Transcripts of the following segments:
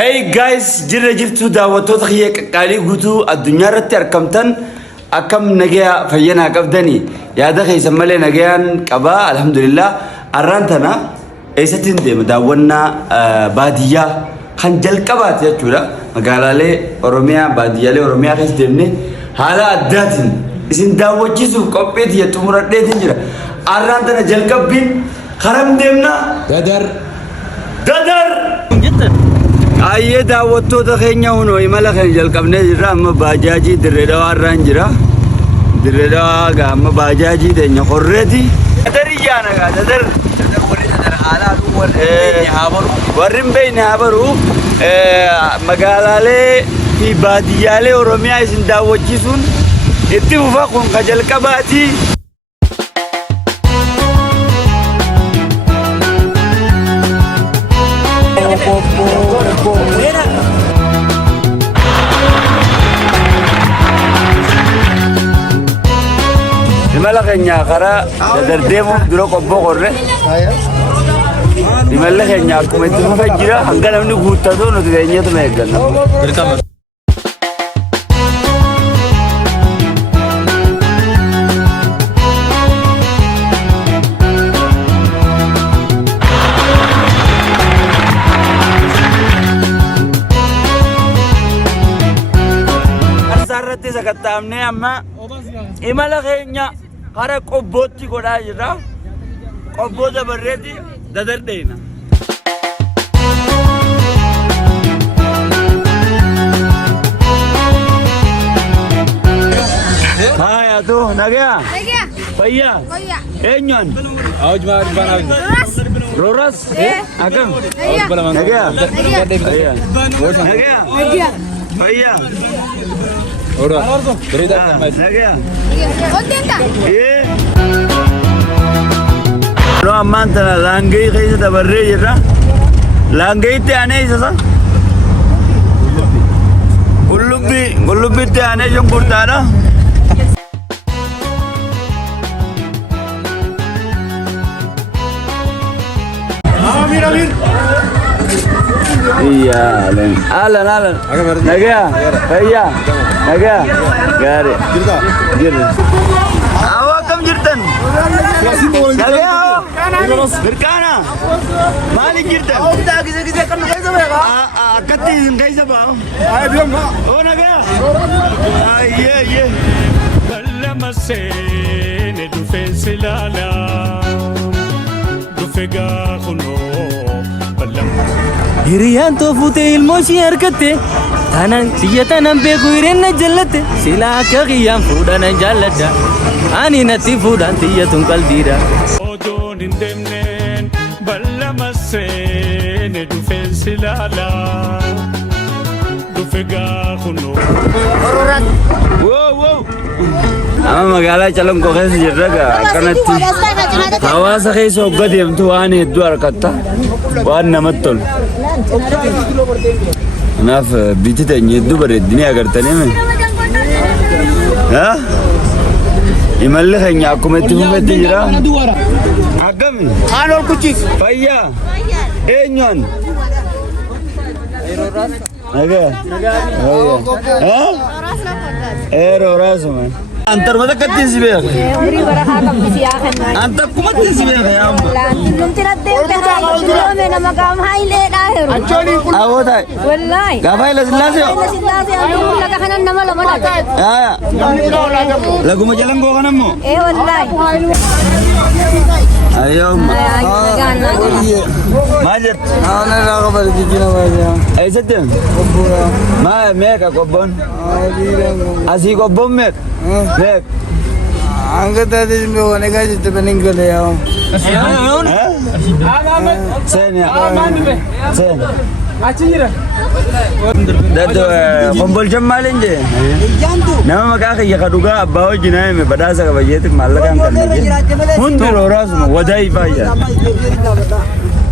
Hey guys, jirra jirtu daawwattoota kiyya qaqqaalii guutuu addunyaa irratti argamtan akkam nagaya fayyana qabdani yaada keessan malee nagayaan qaba alhamdulillah. Arraan tana eessatti deema daawwannaa baadiyyaa kan jalqabaati jechuudha. Magaalaalee Oromiyaa baadiyyaalee Oromiyaa keessa deemne haala addaatiin isin daawwachiisuuf qopheetti xumuradheetiin jira. Arraan tana jalqabbiin karam deemna dadar Ayyee daawwattoota keenya hunoo imala kan jalqabnee jirra. Amma baajaajii Dirree Dhawaa irraan jira. Dirree Dhawaa amma baajaajii teenya qorreeti. Dadarii jaana gaa dadar warri hin beekne haa baru. Magaalaalee fi baadiyyaalee Oromiyaa isin daawwachiisuun itti fufa kun ka jalqabaati. Imala keenya karaa dadar deemuuf dura qobboo qorre. Imala keenya akkuma itti fufee jira hanga namni guuttatu nuti teenyeetu na eegganna. Asarratti sakattaamnee amma imala keenya karaa qobbootti godhaa jirra. Qobboo dabarreetti dadar deena. Haya tu nagaya Fayya Enyon Roras Agam Nagaya Fayya Ora, berita nagaya. No amanta la langai kaisa dabarre jirra. Langai te ane isa. Gullubi te ane jom kurtana. Amir. Iya, Alan. Nagaya, Fayya. Nagaya, gari. Jirta. Awak kam jirtan? Nagaya. Berkana. Malik jirtan. Kita kisah kan kaisa ba? Kati kaisa ba? Ay bilang ba? Oh Nagaya. Iya. Ballamase ne du fensilala. Du fega khuno. Hiriyan to fute ilmoshi harkatte tanan siyatanan be guirenna jallate sila kagiyan fudan jallada ani nati fudan tiyatun kaldira ojon indemnen ballamasse ne du fensilala du fega khuno Wow Ama magaalaa Calanqoo keessa jirra akkanatti hawaasa keessa hogga deemtu waan hedduu argatta waan namatti tolu. Kanaaf biitti teenya hedduu bareeddinii agartanii imalli keenya akkuma itti fufetti jira. Akkami? Aanol kuchis. Fayyaa. Eenyuun? Roorasuma. Antar mata katti si beek. Antar kumatti si beek yaa amma. Numti raddee beekaa nama qaama haayilee dhaaheeru. Awootaa. Wallahi. Gaafa ila sillaasee. Sillaasee aduu laga kanan nama lama laga. Laguma Jalangoo kanammoo. Wallahi. Ayyoomma. Maal jettu? ana raga bari jijina wajja Eessatti? obbura Meeqa qobboon? Asii qobboon meeqa? Meeqa? anga tadi me wone ga jitte beningale yaw Seen. Daddo qombolchan maaliin jee? Nama maqaa kiyya ka dhugaa abbaa wajjin hime badhaasa qabayyeetiif maallaqaan kanneen hundi rooraasuma wadaa ifaayya.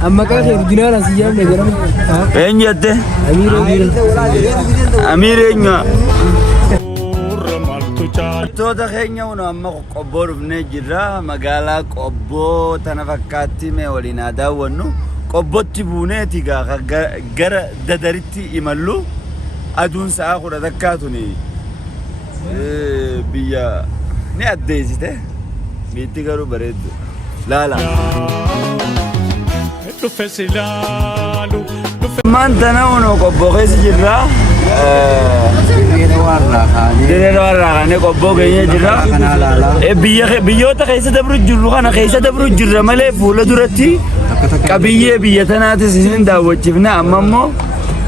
amma ka ke dinara siyam ne garam Eenyu jette? Amiir eenyu? Toota keenya unu amma qobboo dhufnee jirra magaalaa qobboo tana fakkaatti mee waliin haa daawwannu qobbotti buuneeti gara dadaritti imallu aduun sa'a 10 takkaatuni biyya ni addeessite biitti garuu bareeddu laala dhufe silaalu maanta namoonni qobboo keessa jirra Dirreera warraa kaanee qobboo keenya jirra biyyoota keessa dabru jirru kana keessa dabru jirra malee fuula duratti qabiyyee biyya tanaatis isin daawwachiifna amma immoo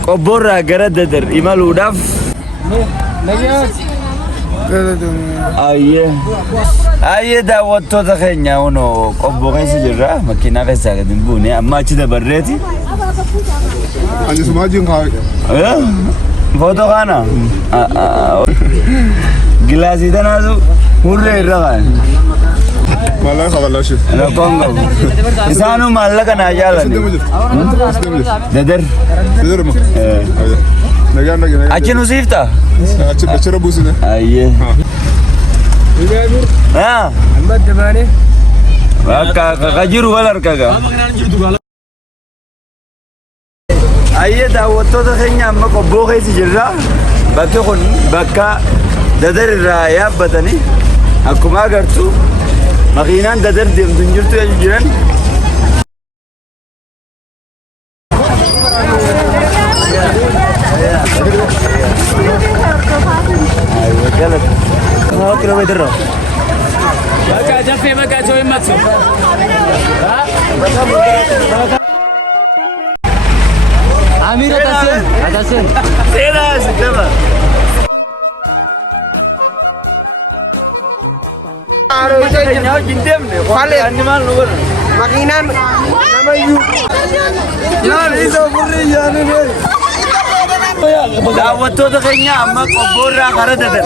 qobboorraa gara dadar imaluudhaaf ayyee daawwattoota keenya hunoo qobboo keessa jirra makiinaa keessaa gadi hin buune amma achi dabarreeti Ani sumajin kawai. Foto kana? Gilasi tanasu hurre irra kan. Malah kawalah sih. Rakon qabu. Isanu mallaka na jaalani. Dadar. Dadar mah. Nagaan. Achi nu sifta? Achi rebusnya. Ayye. Ha? Ahmad dabane. Kajiru walar kaga. Ayyee daawwattoota keenya amma qobboo keessa jirra bakki kun bakka dadar irraa yaabbatanii akkuma agartu makiinaan dadar deemtu hin jirtu jiran kilomeetira Maka jafe maka join matsu. Amir atasin. Sena sistema. Animal luar. Makinan nama yu. Yan itu puri yan ini. Daawwattoota keenya amma qobboorraa kara dadar.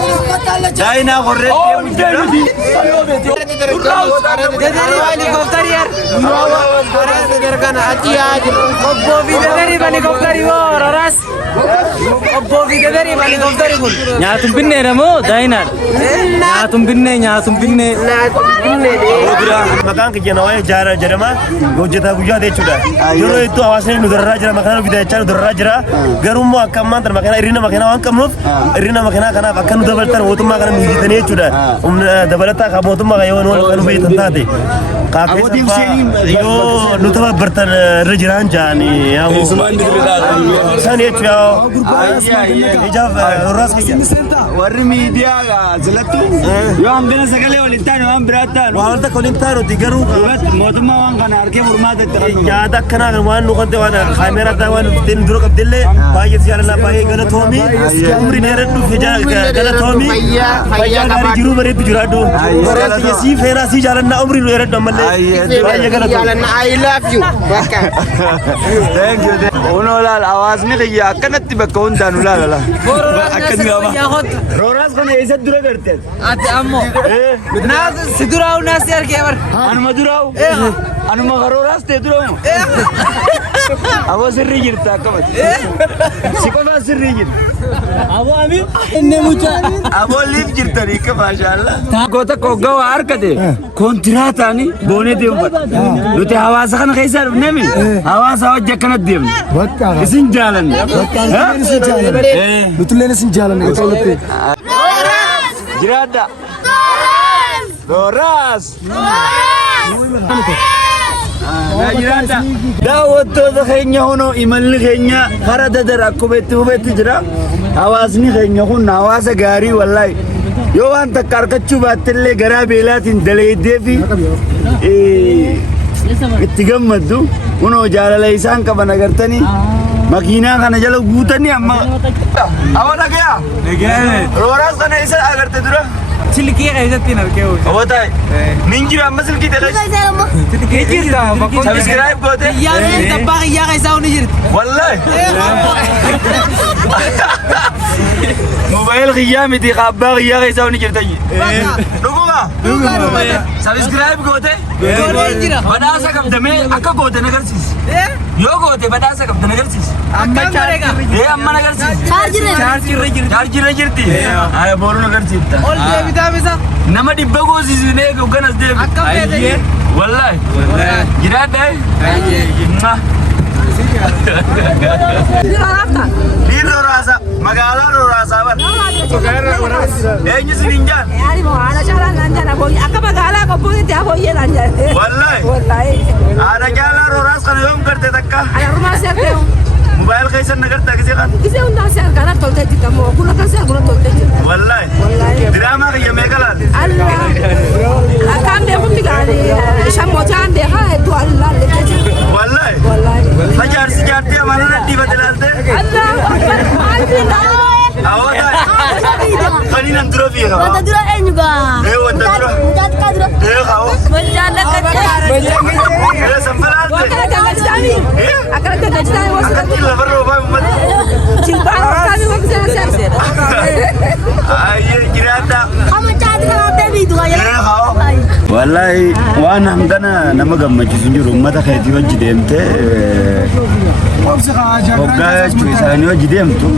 Daayinaa qorree deemu jira. Helikopter yar. Helikopter kan achi aja. Obbo video dari helikopter wo Roras. Obbo video dari helikopter kun. Nyaatum binne namo dainar. Nyaatum binne. Makaan kiyana waa'ee jaara jedhama hojjetaa guyyaa jechuudha. Yeroo hedduu hawaasni nu darraa jira makaan bitaachaa nu darraa jira. Garuu immoo akka ammaan tana makaan irrina makiinaa waan qabnuuf irrina makiinaa kanaaf akka nu dabalatan mootummaa kana nu hojjetanii jechuudha. Dabalataa kan mootummaa kan yoo nu beektan taate. Yoo nu taphabartan irra jiraan jaani isaan jechuudha. Ijaaf Roras kiyya. Warri miidiyaa jalatti yoo hambina sagalee waliin taane waan biraa ta'an Waan takka waliin taanu garuu mootummaa waan kana harkee mormaata itti rannu. nyaata akkanaa kan waan nu qante waan kaameeraa ta'e waan ittiin dura qabdillee baay'ee jaalala baay'ee galatoomi umri dheeradhu galatoomi fayyaa gaarii jiruu bareedu jiraadhu Roras kiyya sii feenaa sii jaalannaa umri nu dheeradhu ammallee baay'ee galatoomi. I love you. Baka. Thank you. Unoo laal hawaasni kiyya akkanatti bakka hundaanu laala. Akkasii qaba. Roras kun eessa dura garteet? Ati ammo. Nas sidurau nas yar kebar. Anuma duraa'u? Anuma Roras ta'e duraamu? Aboo sirrii jirta akkamatti? Si qofaa sirrii jirta? Abu Amir inne mucha. Aboo liif jirtanii akka maashaallah. Goota qoggawaa harkate kontiraataani boonee deemu fadha. Nuti hawaasa kana keessaa dhufneemi hawaasa hojii akkanatti deemne. Isin jaalanne. Nutulleen isin jaalanne. Jiraadha. Roras. Jiraadha. Daawwattoota keenya hunoo imalli keenya kara dadar akkuma itti hubetti jira. Hawaasni keenya kun hawaasa gaarii wallaahi. Yoo waan takka argachuu baattellee garaa beelaatiin daleeddee fi itti gammaddu hunoo jaalala isaan qaban agartanii makiinaa kana jala guutanii amma awwa dhagaya Roras kana isa agarte dura Silki kaisatti narkeu. awwa taa'e ninjira amma silkii ta'e Silki jirta. subscribe goote Yaa tabbaa yaa kaisa uni jirti. wallahi موبايل قيامي دي خبار يا غير زوني جرتني نقوما سبسكرايب قوتي بداسة كم دمي أكا قوتي نقرسيس يو قوتي بداسة كم نقرسيس Amma charega. إيه أما نقرسيس charger رجرتي هاي بورو نقرسيس Ol debita bisa. نما دي بقوسي زينك وكان أصدق Akka fete. والله جرات ده Diro rasa, magala rasa bar. Eenyu sininjaan. Wallahi. Ada jalan roras kan yom karte takka. Mobile kaisan nagarta kisi kan. Wallahi. Drama kaya megalan. Wallahi. Fajar sejati mana nanti batilalte. Awak kalian dulu via kau. Wanta dura juga. Wanta dura. Kau. Sampai Akan gaji kami was. Kila baru bawa Cinta kami waktu saya ser. Aye kirata. Kamu cari kalau TV itu aja. Kau. Wallahi wana hangana nama gammachiisu jiru ummata keetii wajji deemte hoggaa isaanii wajji deemtu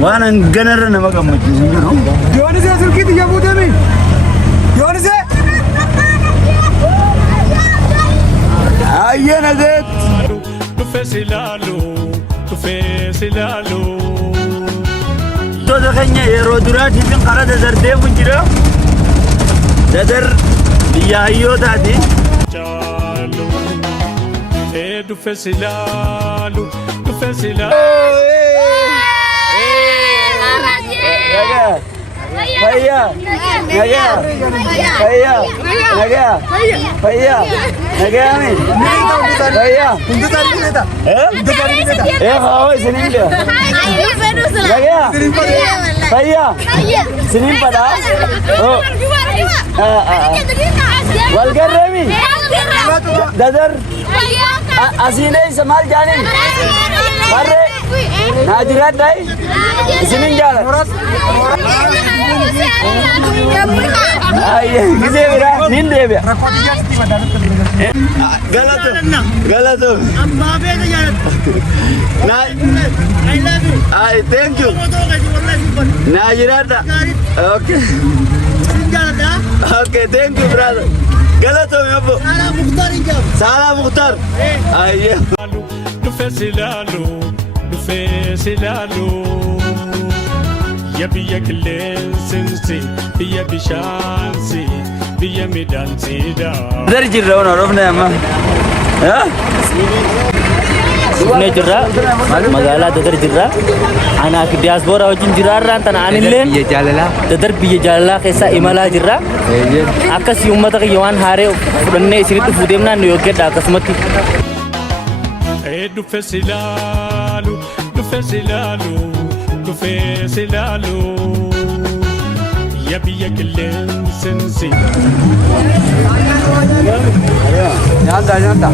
waan hanganarra nama gammachiisu jiru. Yoonise sulkiitti yemmuu deemi. Yoonise. Ayye nageet. Toota keenya yeroo duraatiif qara dadar deemu jira. Dadar biyya hayyootaati. Fayya. Nagaa. Fayya. Nagaa. Fayya. Nagaa mi. Fayya. Kau sinin dia. Nagaa. Fayya. Sinin pada. Oh. Walgarremi. Dadar. Asine semal janin. Barre. Najirat dai. Sinin jalan. Ayah, kisah bera, hindi bera. Galatu, galatu. Nah, ay, thank you. Najirata. Okay. Okay, thank you, brother. Galatu, yapo. Salah Mukhtar. Ayah. Ya biya kilensensi, biya bishansi, biya midansi da. Dari jirra ona rofne amma. Ya? Ne jirra magala dadar jirra ana ki diaspora wajin jirarran tan anillen biya jalala dadar biya jalala kesa imala jirra akas ummata ke yawan hare fudanne isiritu fudemna no yogeda akasmati du fesilalu ya biya kilensensi Nyata.